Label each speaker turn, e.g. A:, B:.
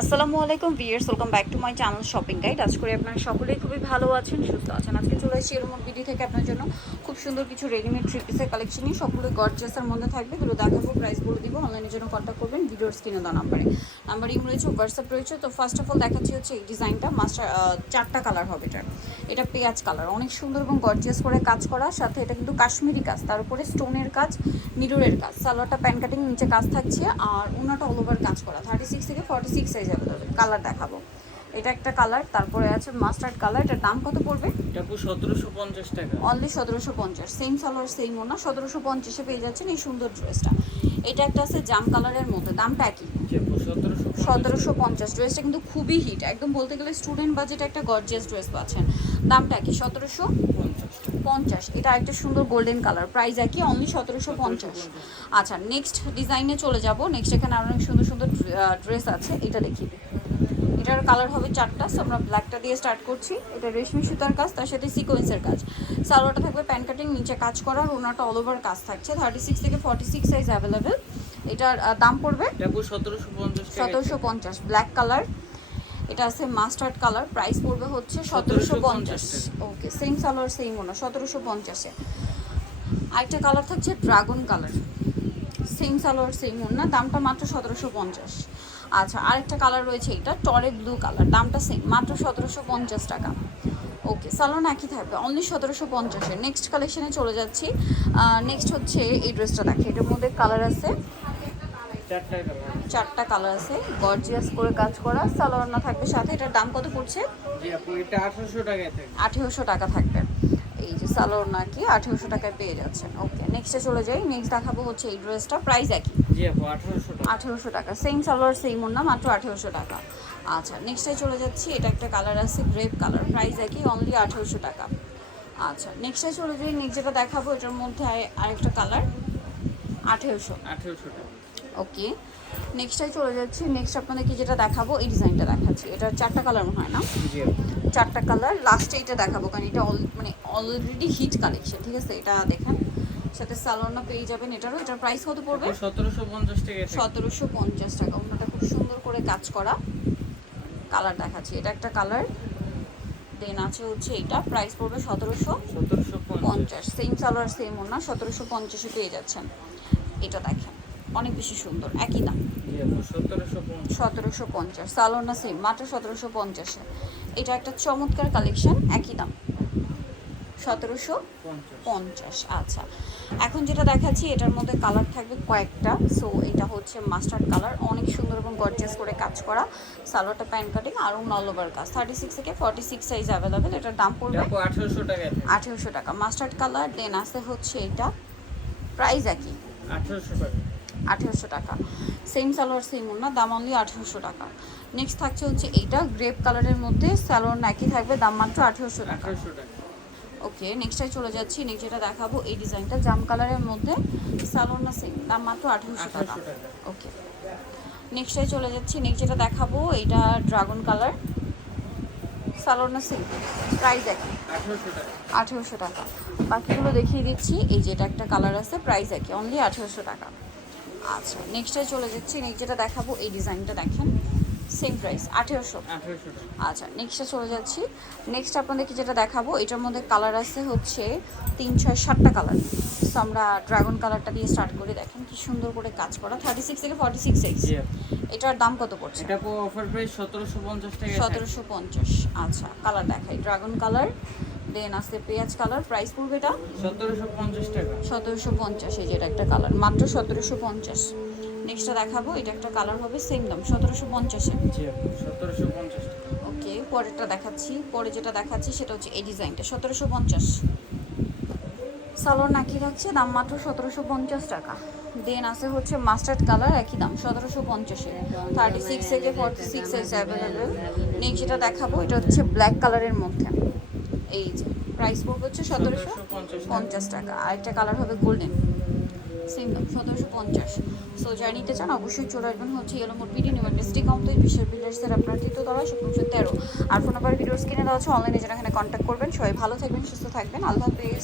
A: আসসালামু আলাইকুম viewers welcome back to my channel shopping guide আজ করে আপনারা সকলেই খুবই ভালো আছেন, সুস্থ আছেন। আজকে চলে এসেছি এরকম বিডি থেকে আপনার জন্য খুব সুন্দর কিছু রেডিমেড থ্রি পিসের কালেকশন নিয়ে সবগুলো গর্জেসের মধ্যে থাকবে, এগুলো দেখাবো প্রাইস বলে দিব অনলাইনের জন্য কন্ট্যাক্ট করবেন, ভিডিওর স্ক্রিনে দেওয়া নাম্বারে নাম্বারিং রয়েছে হোয়াটসঅ্যাপ রয়েছে, তো ফার্স্ট অফ অল দেখাচ্ছি হচ্ছে এই ডিজাইনটা মাস্টার চারটা কালার হবে এটা এটা পেঁয়াজ কালার অনেক সুন্দর এবং গর্জিয়াস করে কাজ করা, সাথে এটা কিন্তু কাশ্মীরি কাজ, তার উপরে স্টোনের কাজ মিররের কাজ। সালোয়ারটা প্যান কাটিং নিচে কাজ থাকছে, আর ওনাটা অল ওভার কাজ করা থার্টি সিক্স থেকে forty six size available colour দেখাবো। এটা একটা কালার তারপরে আছে মাস্টার্ড কালার এটার দাম কত পড়বে?
B: এটা সতেরোশো পঞ্চাশ টাকা।
A: অনলি সতেরোশো পঞ্চাশ সেম সালোয়ার সেম ওনা সতেরোশো পঞ্চাশে পেয়ে যাচ্ছেন এই সুন্দর ড্রেসটা এটা একটা আছে জাম কালারের মধ্যে দামটা একই।
B: আপু সতেরোশো
A: সতেরোশো পঞ্চাশ ড্রেসটা কিন্তু খুবই হিট একদম বলতে গেলে স্টুডেন্ট বাজেটে একটা গর্জিয়াস ড্রেস পাচ্ছেন। দামটা কি সতেরোশো
B: পঞ্চাশ।
A: এটা একটা সুন্দর গোল্ডেন কালার প্রাইস একই অনলি সতেরোশো পঞ্চাশ। আচ্ছা নেক্সট ডিজাইনে চলে যাব। নেক্সট এখানে আরও অনেক সুন্দর সুন্দর ড্রেস আছে। এটা দেখি। এটার কালার হবে চারটা সো আমরা ব্ল্যাকটা দিয়ে স্টার্ট করছি। এটা রেশমি সুতার কাজ তার সাথে সিকোয়েন্সের কাজ। সালোয়ারটা থাকবে প্যান কাটিং নিচে কাজ করা আর ওনাটা অল ওভার কাজ থাকছে। থার্টি সিক্স থেকে ফর্টি সিক্স সাইজ অ্যাভেলেবেল এটার দাম পড়বে
B: সতেরোশো পঞ্চাশ
A: ব্ল্যাক কালার এটা আছে মাস্টার্ড কালার প্রাইস পড়বে হচ্ছে সতেরোশো পঞ্চাশ। ওকে সেম সালোয়ার সেম ওনা সতেরোশো পঞ্চাশে। আরেকটা কালার থাকছে dragon colour same salwar same ওনা দামটা মাত্র সতেরোশো পঞ্চাশ। আচ্ছা আরেকটা কালার রয়েছে এটা টরে ব্লু কালার দামটা সেম মাত্র সতেরোশো পঞ্চাশ টাকা। ওকে সালোন একই থাকবে অনলি সতেরোশো পঞ্চাশে নেক্সট কালেকশনে চলে যাচ্ছি। নেক্সট হচ্ছে এই ড্রেসটা দেখে এটার মধ্যে কালার আছে
B: চারটা কালার
A: আছে। গর্জিয়াস করে কাজ করা সালোয়ার না থাকবে সাথে। এটার দাম কত পড়ছে?
B: আপু এটা আঠারোশো
A: টাকা থাকবে। এই যে সালোয়ার নাকি আঠেরোশো টাকায় পেয়ে যাচ্ছেন। ওকে নেক্সটে চলে যাই। নেক্সট দেখাবো হচ্ছে এই ড্রেসটা প্রাইস একই।
B: আঠারোশো টাকা।
A: সেম সালোয়ার সেম না মাত্র আঠেরোশো টাকা। আচ্ছা নেক্সটে চলে যাচ্ছি। এটা একটা কালার আছে গ্রেপ কালার প্রাইস একই অনলি আঠেরোশো টাকা। আচ্ছা নেক্সটে চলে যাই। নেক্সট যেটা দেখাবো এটার মধ্যে আরে- আরেকটা কালার আঠেরোশো।
B: আঠারোশো টাকা।
A: ওকে নেক্সটে চলে যাচ্ছি। নেক্সট আপনাদেরকে যেটা দেখাবো এই ডিজাইনটা দেখাচ্ছি। এটা চারটা কালার মনে হয় না? চারটা কালার লাস্টে এটা দেখাবো কারণ এটা all- মানে অলরেডি হিট কালেকশন ঠিক আছে? এটা দেখেন। সাথে সালোয়ারটা পেয়ে যাবেন এটারও। এটার প্রাইস কত পড়বে?
B: সতেরোশো পঞ্চাশ থাকে।
A: সতেরোশো পঞ্চাশ টাকা। ওনাটা খুব সুন্দর করে কাজ করা কালার দেখাচ্ছি। এটা একটা কালার দেন আছে হচ্ছে এটা। প্রাইস পড়বে সতেরোশো
B: সতেরোশো পঞ্চাশ।
A: পঞ্চাশ। সেম সালোয়ার সেম ওনা সতেরোশো পঞ্চাশে পেয়ে যাচ্ছেন। এটা দেখেন। অনেক বেশি সুন্দর একই দাম।
B: সতেরোশো পঞ্চাশ
A: সালোনা সেম মাত্র সতেরোশো পঞ্চাশে। এটা একটা চমৎকার কালেকশন একই দাম। সতেরোশো
B: পঞ্চাশ
A: আচ্ছা। এখন যেটা দেখাচ্ছি এটার মধ্যে কালার থাকবে কয়েকটা। সো এটা হচ্ছে মাস্টার্ড কালার অনেক সুন্দর এবং গর্জিয়াস করে কাজ করা। সালোয়ারটা প্যান কাটিং আর অল ওভার কাজ। থার্টি সিক্স থেকে ফর্টি সিক্স সাইজ অ্যাভেলেবেল এটার দাম পড়বে
B: আঠারোশো থাকে
A: আঠেরোশো টাকা। মাস্টার্ড কালার দেন আছে হচ্ছে এটা। প্রাইস একই।
B: আঠারোশো টাকা।
A: আঠেরোশো টাকা। সেম সালোয়ার সেম না দাম অনলি আঠেরোশো টাকা। নেক্সট থাকছে হচ্ছে এইটা গ্রেপ কালারের মধ্যে সালোয়ার একই থাকবে দাম মাত্র আঠেরোশো টাকা। ওকে নেক্সটে চলে যাচ্ছি নেক্সট যেটা দেখাবো এই ডিজাইনটা জাম কালারের মধ্যে সালোয়ার না সেম দাম মাত্র আঠেরোশো টাকা। ওকে নেক্সটে চলে যাচ্ছি নেক্সট যেটা দেখাবো এইটা ড্রাগন কালার না সেম প্রাইস একই।
B: আঠেরোশো টাকা।
A: বাকিগুলো দেখিয়ে দিচ্ছি এই যেটা একটা কালার আছে প্রাইস একই অনলি আঠেরোশো টাকা। আচ্ছা নেক্সটে চলে যাচ্ছি। নেক্সট যেটা দেখাবো এই ডিজাইনটা দেখেন। সেম প্রাইস আঠেরোশো।
B: টাকা।
A: আচ্ছা নেক্সটে চলে যাচ্ছি। নেক্সট আপনাদেরকে যেটা দেখাবো এটার মধ্যে কালার আছে হচ্ছে তিন ছয় সাতটা কালার সো আমরা ড্রাগন কালারটা দিয়ে স্টার্ট করে। দেখেন কি সুন্দর করে কাজ করা। থার্টি সিক্স থেকে ফর্টি সিক্স
B: জি
A: এটার দাম কত পড়ছে?
B: এটা অফার প্রাইস সতেরোশো পঞ্চাশ টাকায়
A: সতেরোশো পঞ্চাশ। আচ্ছা কালার দেখাই। ড্রাগন কালার দেন আসছে পেঁয়াজ কালার প্রাইস পড়বে এটা
B: সতেরোশো পঞ্চাশ টাকা।
A: সতেরোশো পঞ্চাশ এই যে এটা একটা কালার মাত্র সতেরোশো পঞ্চাশ। নেক্সটটা দেখাবো এটা একটা কালার হবে সেম দাম সতেরোশো পঞ্চাশে
B: সতেরোশো পঞ্চাশ
A: ওকে পরেরটা দেখাচ্ছি পরে যেটা দেখাচ্ছি সেটা হচ্ছে এই ডিজাইনটা সতেরোশো পঞ্চাশ। সালোয়ার নাকি থাকছে দাম মাত্র সতেরোশো পঞ্চাশ টাকা। দেন আছে হচ্ছে মাস্টার্ড কালার একই দাম সতেরোশো পঞ্চাশে থার্টি সিক্স থেকে forty six size available next যেটা দেখাবো এটা হচ্ছে ব্ল্যাক কালারের মধ্যে। এই যে প্রাইস পড়বে হচ্ছে সতেরোশো
B: সতেরোশো পঞ্চাশ টাকা।
A: আরেকটা কালার হবে গোল্ডেন সেম সতেরোশো পঞ্চাশ। সো যারা নিতে চান, অবশ্যই চলে আসবেন হচ্ছে ইয়েলো মোট পিডি নিউ ডিস্ট্রিক্ট কমপ্লিট বিশ্বের বিল্ডার্সের আপনার তৃতীয় তলা শুক্রশো তেরো। আর ফোন নাম্বার ভিডিও কিনে দেওয়া হচ্ছে অনলাইনে যেটা এখানে কন্ট্যাক্ট করবেন। সবাই ভালো থাকবেন, সুস্থ থাকবেন। আল্লাহ হাফেজ।